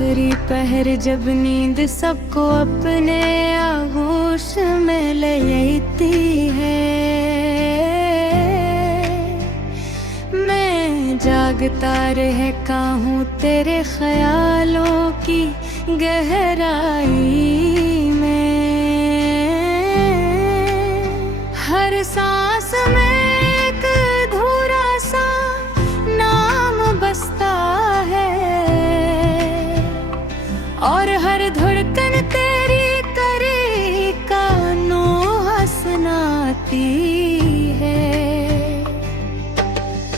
आखिरी पहर जब नींद सबको अपने आगोश में ले लेती है, मैं जागता रहता हूँ तेरे ख्यालों की गहराई में। हर सांस में एक अधूरा सा नाम बसता है, और हर धड़कन तेरी करी कानों सुनाती है।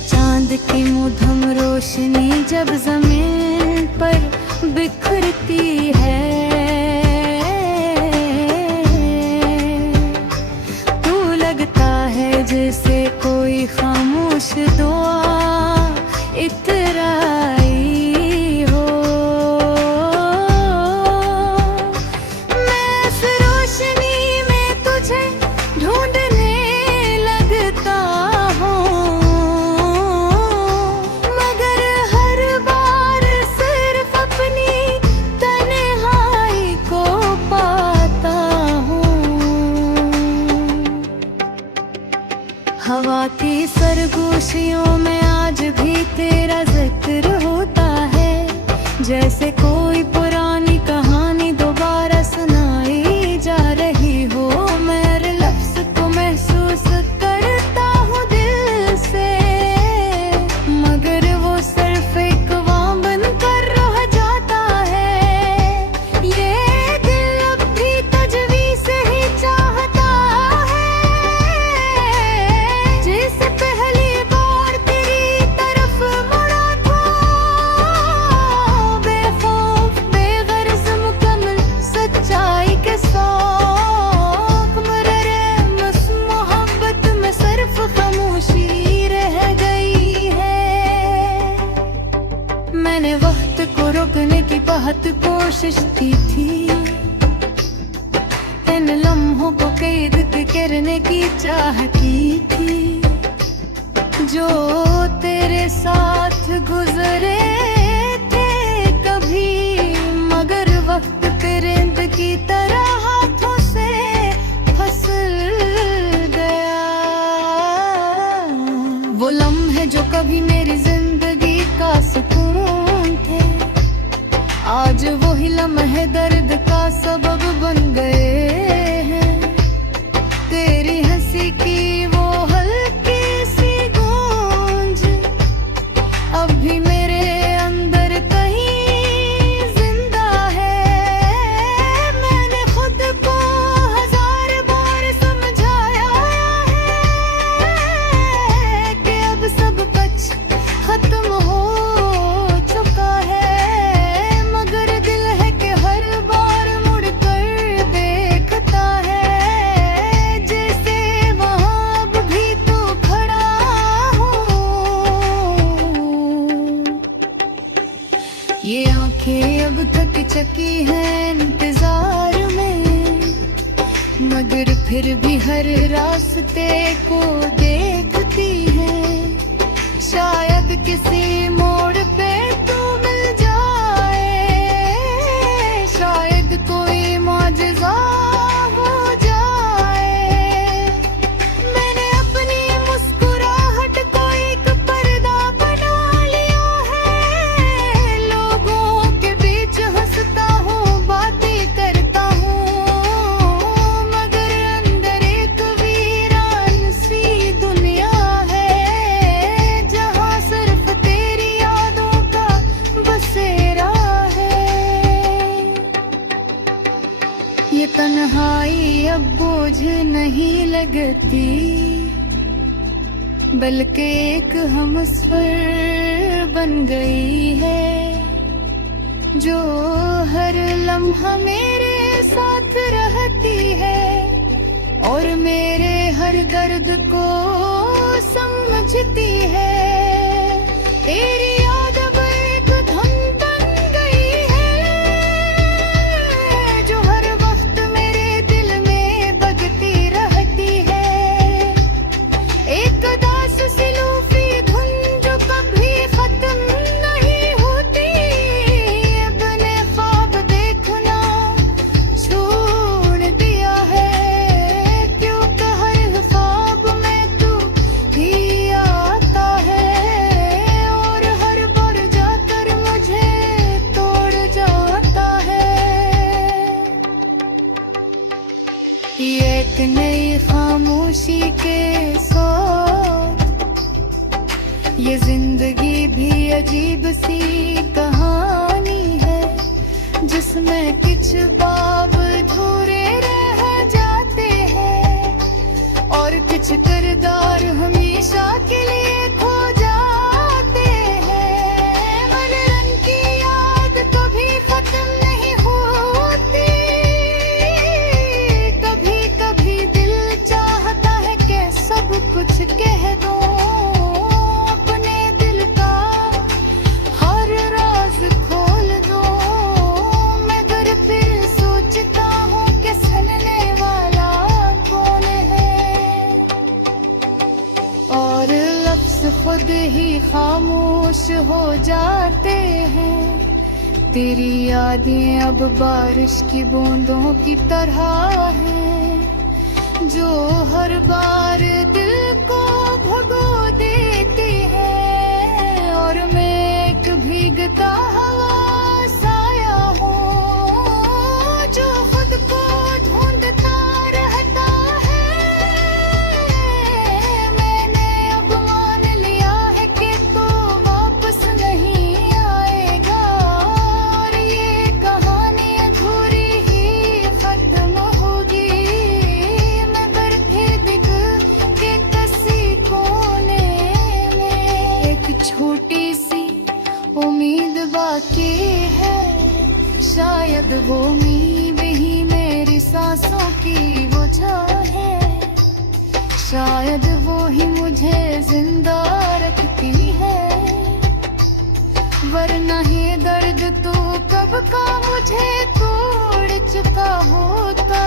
चांद की मुधम रोशनी जब जमीन पर बिखरती है, तू लगता है जैसे कोई खामोश दुआ इतराई हो। मैं इस रोशनी में तुझे ढूंढने लगता हूँ, मगर हर बार सिर्फ अपनी तन्हाई को पाता हूँ। हवा की सरगोशियों में आज भी तेरा जिक्र होता है, जैसे कोई पुरानी कहानी दोबारा सुनाई जा रही हो। मैं हर लफ्ज़ को महसूस करता हूँ दिल से, मगर वो सिर्फ एक वाम बनकर रह जाता है। ये दिल अब भी तजवीज़ से ही चाहता है, जैसे पहली बार तेरी तरफ मुड़ा था। बेखौफ बेगर्ज मुकम्मल सच्चाई के साथ मुर्रे मस मोहब्बत में सिर्फ खामोशी रह गई है। मैंने वक्त को रोकने की बहुत कोशिश की थी, इन लम्हों को कैद करने की चाह की थी, जो तेरे साथ गुजरे थे कभी, मगर वक्त परिंद की तरह हाथों से फिसल गया। वो लम्हे जो कभी मेरी जिंदगी का सुकून थे, आज वही लम्हे दर्द का सबब बन गए हैं। तेरी हंसी की वो हल्की सी गूंज अब भी मेरे अंदर कहीं जिंदा है। मैंने खुद को 1000 बार समझाया है कि अब सब कुछ खत्म हो चुका है, मगर दिल है कि हर बार मुड़कर देखता है, जैसे वहाँ अब भी तू खड़ा हो। ये आंखें अब थक चकी हैं इंतजार में, मगर फिर भी हर रास्ते को देखती हैं। शायद किसी मोड़ पे तू मिल जाए, शायद कोई मौजज़ा हो जाए। मैंने अपनी मुस्कुराहट को एक पर्दा बना लिया है, लोगों के बीच हंसता हूँ, बातें करता हूँ, मगर अंदर एक वीरान सी दुनिया है, जहाँ सिर्फ तेरी यादों का बसेरा है। ये तन्हाई अब बोझ नहीं लगती, बल्कि एक हमसफर बन गई है, जो हर लम्हा मेरे साथ रहती है, और मेरे हर दर्द को समझती है। तेरी याद अब एक धुन बन गई है, जो हर वक्त मेरे दिल में बजती रहती है। एक दास सिलूफी धुन जो कभी खत्म नहीं होती, अपने नई खामोशी के साथ। ये जिंदगी भी अजीब सी कहानी है, जिसमें कुछ बाब अधूरे रह जाते हैं और कुछ किरदार हमेशा के लिए खो जाते हैं। मरण की याद कभी खत्म नहीं होती, कभी कभी दिल चाहता है कि सब कुछ कह दूं, अपने दिल का हर राज खोल दूं, मगर फिर सोचता हूँ कि सुनने वाला कौन है, और लफ्ज़ खुद ही खामोश हो जाते हैं। तेरी यादें अब बारिश की बूंदों की तरह हैं, जो हर बार दिल को भगो देती है। और मैं एक भीगता हवा साया हूँ, जो खुद को ढूंढता रहता है। मैंने अब मान लिया है कि तू वापस नहीं आएगा, और ये कहानी अधूरी ही खत्म होगी, मगर फिर दिख के किसी कोने में एक छोटी सी उम्मीद बाकी है। शायद वो उम्मीद ही मेरी सांसों की वजह है, शायद वो ही मुझे जिंदा रखती है, वरना ये दर्द तो कब का मुझे तोड़ चुका होता।